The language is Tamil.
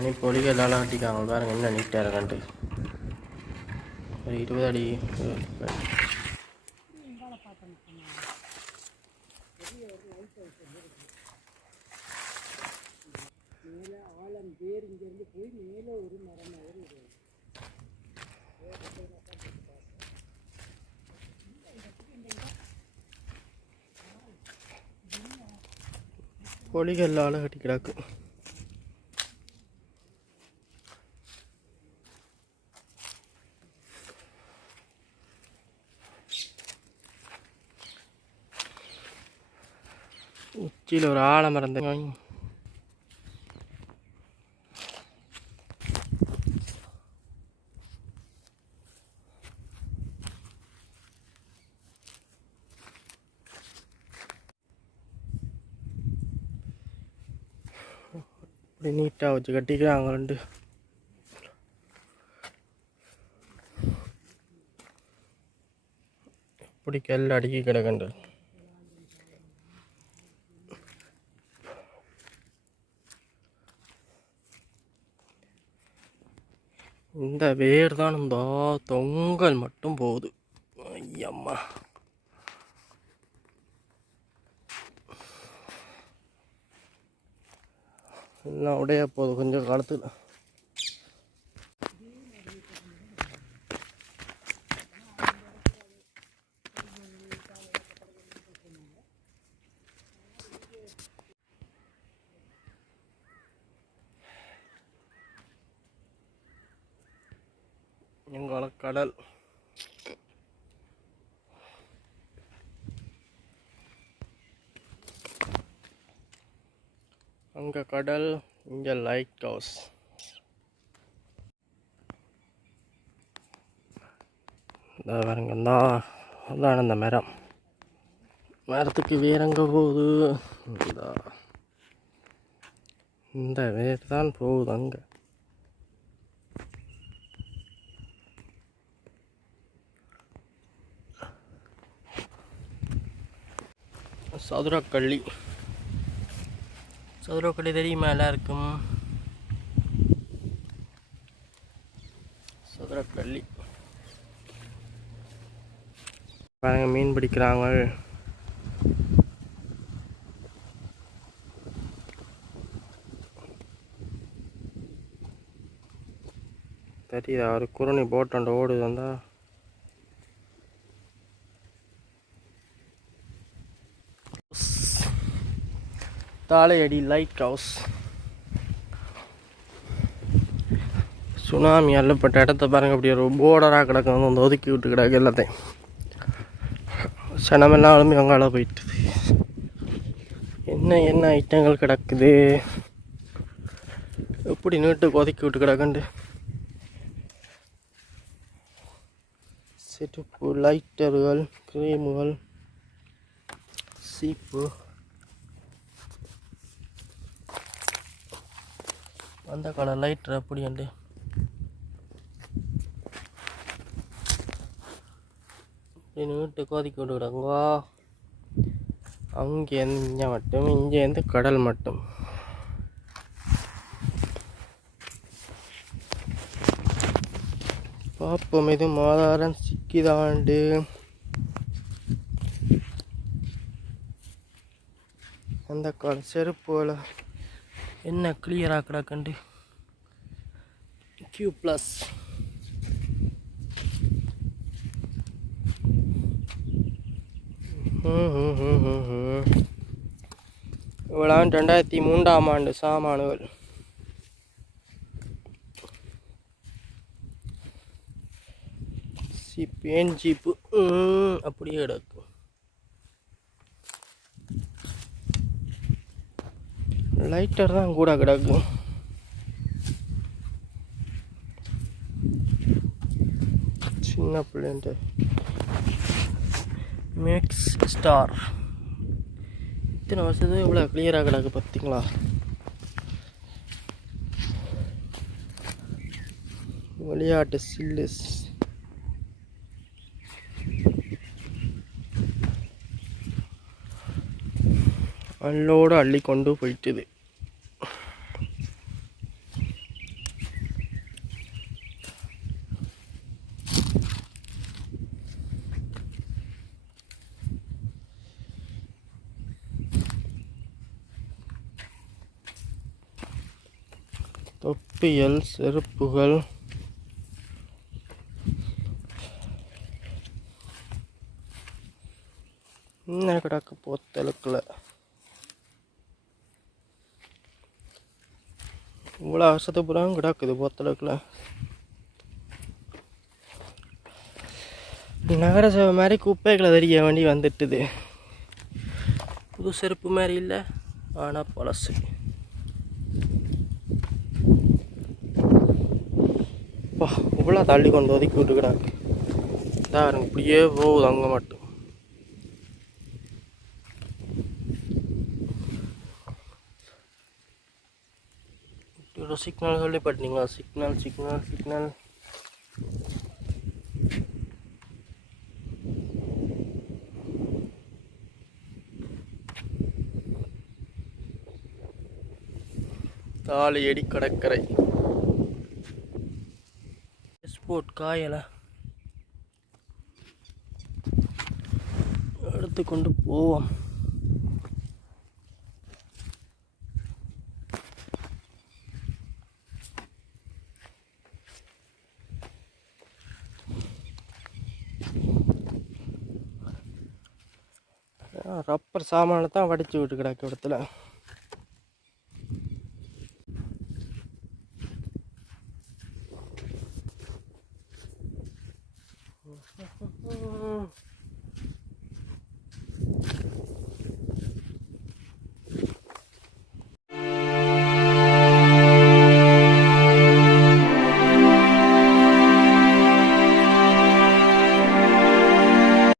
தனி பொலிகள் எல்லாம் ஆட்டிக்காங்க பாருங்க என்ன நீட்டாக இருக்கான்ட்டு. ஒரு இருபது அடி. பொலிகல்லால் கட்டி கிடக்கு கீழே ஒரு ஆலமரம் வாங்கி. இப்படி நீட்டாக வச்சு கட்டிக்கிறாங்க ரெண்டு. இப்படி கல் அடுக்கி கிடக்கின்றது. இந்த வேர் தான் இந்த தொங்கல் மட்டும் போகுது. ஐயம்மா. எல்லாம் உடைய போகுது கொஞ்சம் காலத்தில். எங்களோட கடல். அங்கே கடல் இங்கே லைட் ஹவுஸ் இந்த தான் அதான் அந்த மரம். மரத்துக்கு வேறங்க போகுது? இந்த. இந்த வேர் தான் போகுது அங்கே. சதுரக்கள்ளி. சதுரக்கள்ளி தெரியுமா எல்லாருக்கும் சதுரக்கள்ளி. பாருங்க மீன் பிடிக்கிறாங்க. தெரியுதா? ஒரு குருணி போட்டாண்ட ஓடுது வந்தால் தாளையடி லைட் ஹவுஸ் சுனாமி அள்ளப்பட்ட இடத்த பாருங்க அப்படியே ஒரு போர்டராக கிடக்கு. வந்து ஒதுக்கி விட்டு கிடக்கு எல்லாத்தையும். சனமெல்லாம் எழும்பி போயிட்டு. என்ன என்ன ஐட்டங்கள் கிடக்குது? எப்படி நீட்டுக்கு ஒதுக்கி விட்டு கிடக்குண்டு செட்டுப்பு லைட்டர்கள் கிரீமுகள் சீப்பு. அந்த கலர் லைட்ரு அப்படி உண்டு. வீட்டு கோதிக்கு விட்டுக்கிறாங்க அங்கேருந்து இங்கே மட்டும் இங்கேருந்து கடல் மட்டும். பார்ப்போம் இது மாதாரம் சிக்கிதாண்டு அந்த கால செருப்புல என்ன கிளியராக கிடக்குண்டு கியூ ப்ளஸ் இவ்வளான் ரெண்டாயிரத்தி மூன்றாம் ஆண்டு சாமானுகள். சாமான்கள் ஏன் ஜீப்பு அப்படியே கிடக்கும் லைட்டர் தான் கூட கிடக்கும். சின்ன பிள்ளைன்ட்டு. மிக்ஸ் ஸ்டார் இத்தனை வருஷத்துக்கு இவ்வளோ கிளியராக கிடக்கு பார்த்தீங்களா விளையாட்டு சில்லு. அள்ளோடு அள்ளி கொண்டு போயிட்டுது. தொப்பியல் செருப்புகள். என்ன கிடக்கு போத்தலுக்கில் இவ்வளோ வருஷத்துக்கு கிடக்குது பொத்தலுக்குள்ள நகரசபை மாதிரி குப்பைகளை தெரிய வேண்டி வந்துட்டுது. புது செருப்பு மாதிரி இல்லை ஆனால் பழசு. அப்பா இவ்வளோ தள்ளி கொண்டு ஒதுக்கி விட்டுக்கிறாங்க இதாக பாருங்க, இப்படியே போகுது அங்கே மட்டும். ஒரு சிக்னல் சொல்லி பட்டீங்களா சிக்னல் சிக்னல் சிக்னல் தாலியடி கடற்கரை. எஸ்போர்ட் காயலை. எடுத்து கொண்டு போவோம். ரப்பர் சாமானை தான் வடித்து விட்டு கிடக்கு இடத்துல Oh,